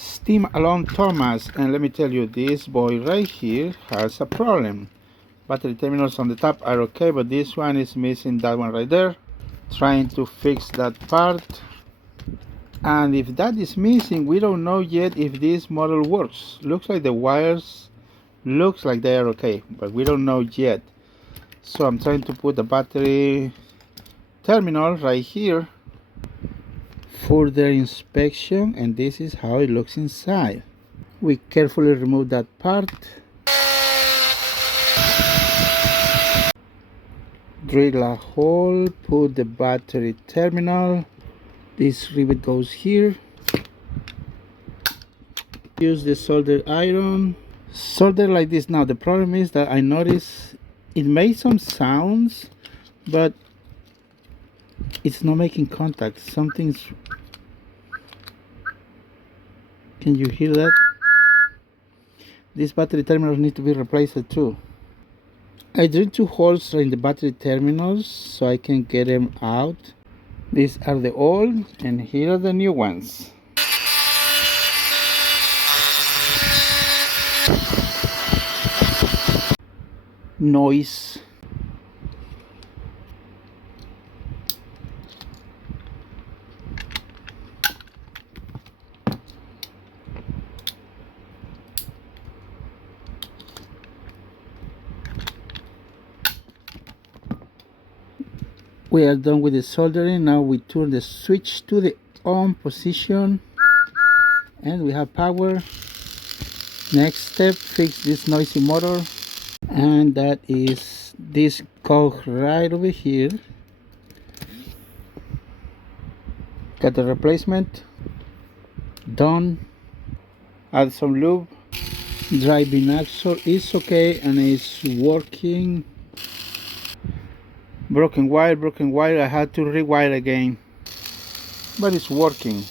steam alone Thomas, and let me tell you, this boy right here has a problem. Battery terminals on the top are okay, but this one is missing, that one right there. Trying to fix that part, and if that is missing, we don't know yet if this model works. Looks like the wires looks like they are okay, but we don't know yet. So I'm trying to put the battery terminal right here for their inspection, and this is how it looks inside. We carefully remove that part, drill a hole, put the battery terminal. This rivet goes here. Use the solder iron, solder like this. Now the problem is that I noticed it made some sounds, but it's not making contact. Something's, can you hear that? These battery terminals need to be replaced too. I drilled 2 holes in the battery terminals so I can get them out. These are the old, and here are the new ones. Noise. We are done with the soldering. Now we turn the switch to the on position and we have power. Next step, fix this noisy motor, and that is this cog right over here. Got the replacement done. Add some lube. Driving axle is okay and it's working. Broken wire, I had to rewire again, but it's working.